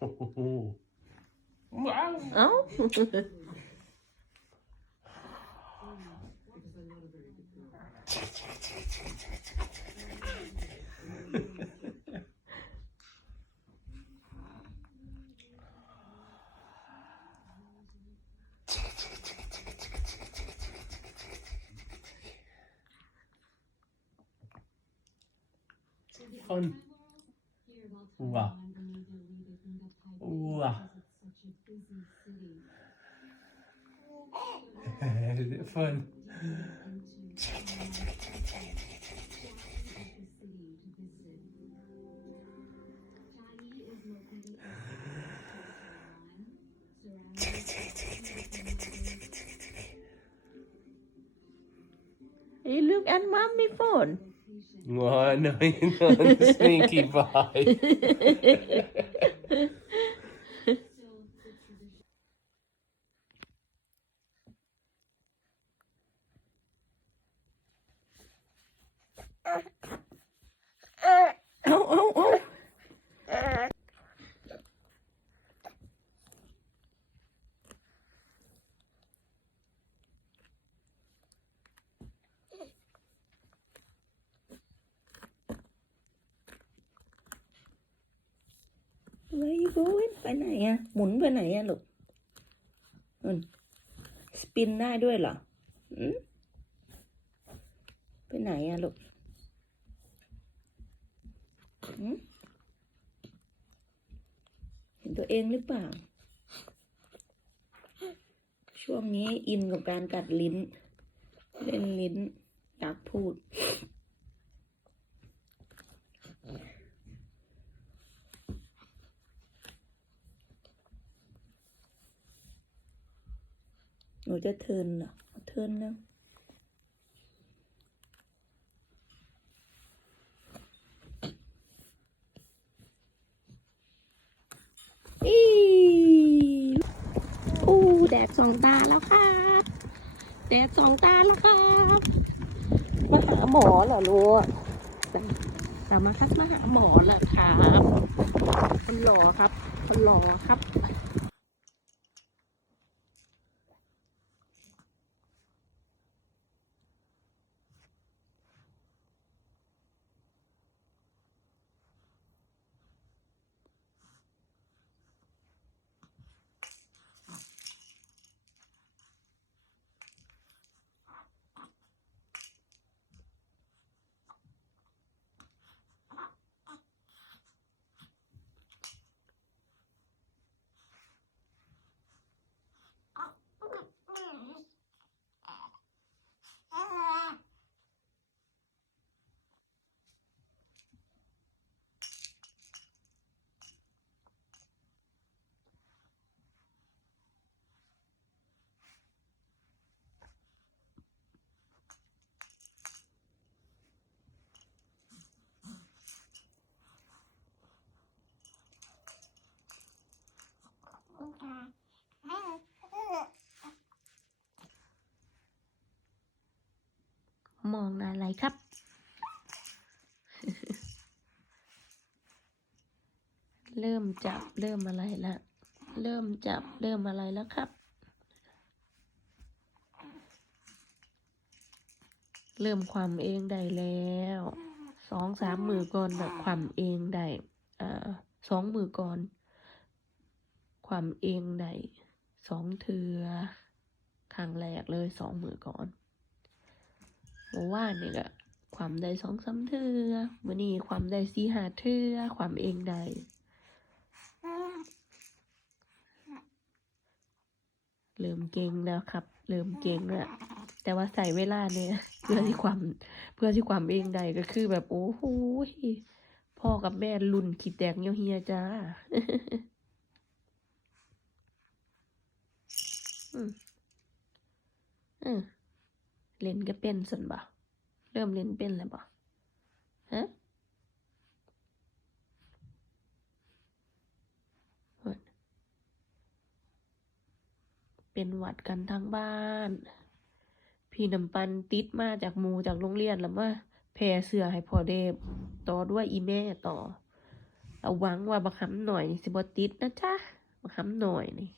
어? 어? โอ้โหเอ้าคนว้าว้า fun. you look at mommy phone Well, I know you know the stinky vibe. ไปไหนอะหมุนไปไหนอะลูกอืมสปินได้ด้วยเหรออืมไปไหนอะลูกหืมเห็นตัวเองหรือเปล่า ช่วงนี้อินกับการกัดลิ้น เล่นลิ้นอยากพูด หนูจะเทิร์นเหรอเทิร์นแล้วอีอู้แดดสองตาแล้วครับแดดสองตาแล้วครับมาหาหมอเหรอลูกเรามาคัดมาหาหมอเหรอครับคนหล่อครับคนหล่อครับ มองอะไรครับ เริ่มจับเริ่มอะไรละเริ่มจับเริ่มอะไรแล้วครับ เริ่มความเองได้แล้วสองสามมือก่อนแบบความเองได้อ่าสองมือก่อน ความเองได้สองเทือครั้งแรกเลยสองมือก่อนเมื่อวานนี่ก็ความได้สองสาเทือมื่อนี้ความได้สี่หาเทือความเองได้เริ่มเก่งแล้วครับ เริ่มเก่งแล้วแต่ว่าใส่เวลาเนี่ย เพื่อที่ความเพื่อที่ความเองได้ก็คือแบบโอ้โหพ่อกับแม่รุ่นขีดแตกเหี่ยวเฮียจ้า อืมอืมเล่นก็เป็นสันบ่เริ่มเล่นเป็นแล้วบ่ฮะเป็นหวัดกันทั้งบ้าน พี่น้ำปันติดมาจากมูจากโรงเรียนแล้วมาแผ่เสื้อให้พ่อเดบต่อด้วยอีแม่ต่อ เอาหวังว่าบักคำหน่อยสิบติดนะจ๊ะบักคำหน่อยนี่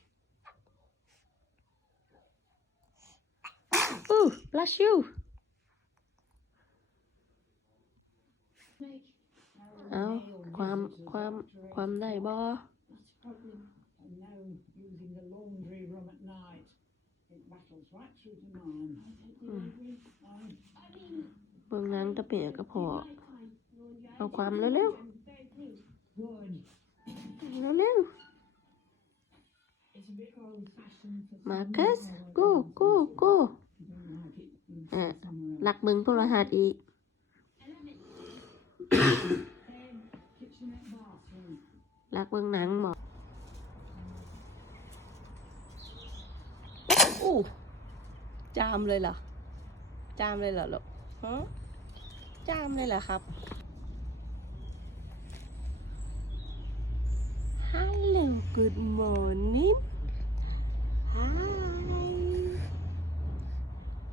อู้ bless you เอาความ ความ ความได้บ่ That's a problem. And now using the laundry room at night, it rattles right through to mine. Um, เบิ่งหนังตะเปียกก็พอเอาความเร็ว good. ๆเร็ว It's a bit old fashioned for ๆมาคัส go go go you don't like it in อะ somewhere หลักเบิ่งโทรทัศน์อีก kitchenette bathroom. รักเบิ่งหนังบอกอู้จามเลยเหรอ จามเลยเหรอลูกฮะจามเลยเหรอครับ Hello good morning Hi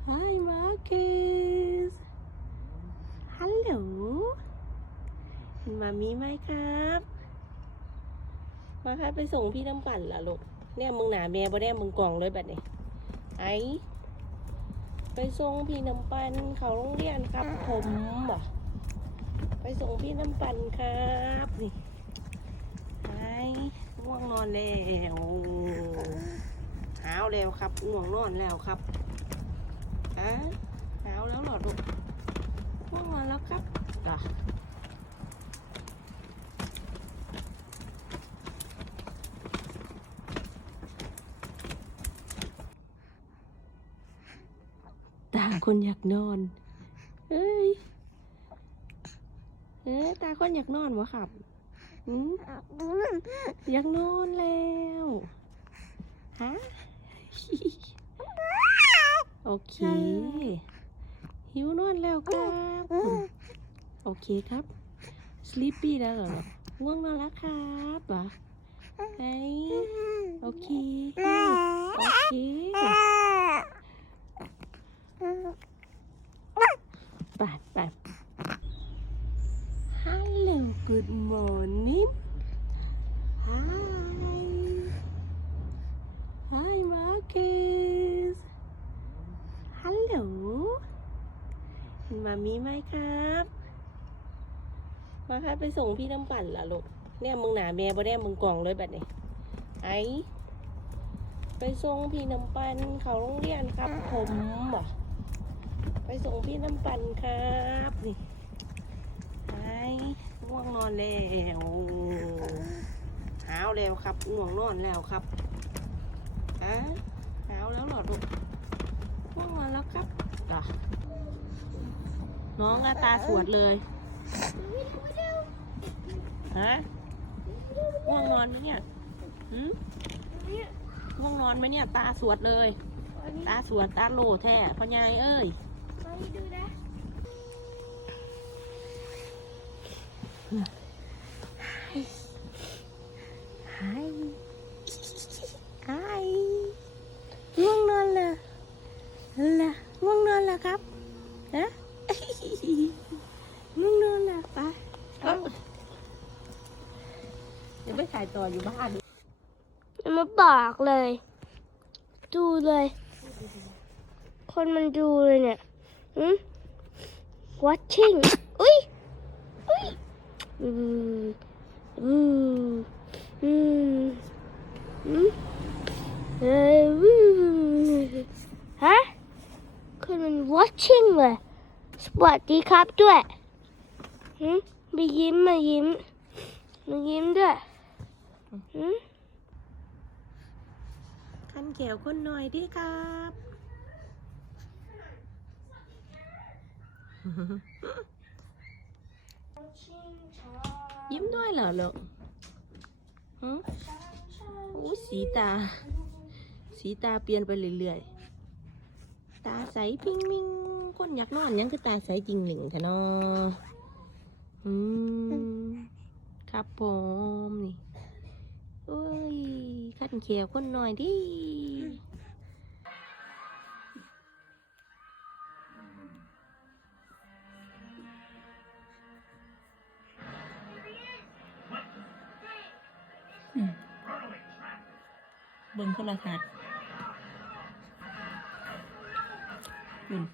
Hi Marcus Hello เห็นมามีไหมครับ มาค่ะไปส่งพี่น้ำปั่นล่ะลูกเนี่ยมึงหนาแม่บ่ได้มึงกล่องเลยแบบนี้ไอไปส่งพี่น้ำปั่นเขาโรงเรียนครับ ผมบ่ไปส่งพี่น้ำปั่นครับนี่ไอง่วงนอนแล้วหาวแล้วครับง่วงนอนแล้วครับอะหาวแล้วเหรอลูกง่วงนอนแล้วครับจ้ะ คนอยากนอนเอ้ยเอ้ยตาคนอยากนอนวะครับอืมอยากนอนแล้วฮะโอเค หิวนอนแล้วครับโอเคครับสลิปปี้แล้วเหรอง่วงนอนแล้วครับเหรอไอโอเค โอเค ไปไป Hello good morning Hi Hi Marcus Hello เห็นมามีไหมครับมาค่ะไปส่งพี่น้ำปั่นล่ะลูกเนี่ยมึงหนาแม่บ่ได้มึงกล่องเลยแบบนี้ไอไปส่งพี่น้ำปั่นเขาโรงเรียนครับ ผมบ่ ไปส่งพี่น้ำปั่นครับนี่ไอ้ง่วงนอนแล้วหาวแล้วครับง่วงนอนแล้วครับอะหาวแล้วเหรอลูกง่วงนอนแล้วครับจ้ะน้องอาตาสวดเลยฮะง่วงนอนไหมเนี่ยหืมง่วงนอนไหมเนี่ย ตาสวดเลย ตาสวนตาโลแท้พ่อใหญ่เอ้ย ไอ้ไอ้ง่วงนอนละละง่วงนอนละครับฮะง่วงนอนละไปเอาเดี๋ยวไปถ่ายต่ออยู่บ้านมาบอกเลย ดูเลย คนมันดูเลยเนี่ย watching อุ้ยอุ้ยอืมอืมอืมอืมเออฮะคนมัน watching เลยสวัสดีครับด้วยหืมมายิ้มมายิ้มมายิ้มด้วยหืมคันแขวคนหน่อยดิครับ ยิ้มด้วยเหรอลูกฮึอู้สีตา สีตาเปลี่ยนไปเรื่อยๆ ตาใสพิงมิงคนอยากนอนยังคือตาใสจริงหนึ่งแท้เนาะอืมครับผมนี่เอ้ย ขันเขียวคนหน่อยดิ เบิ่งโทรทัศน์อืม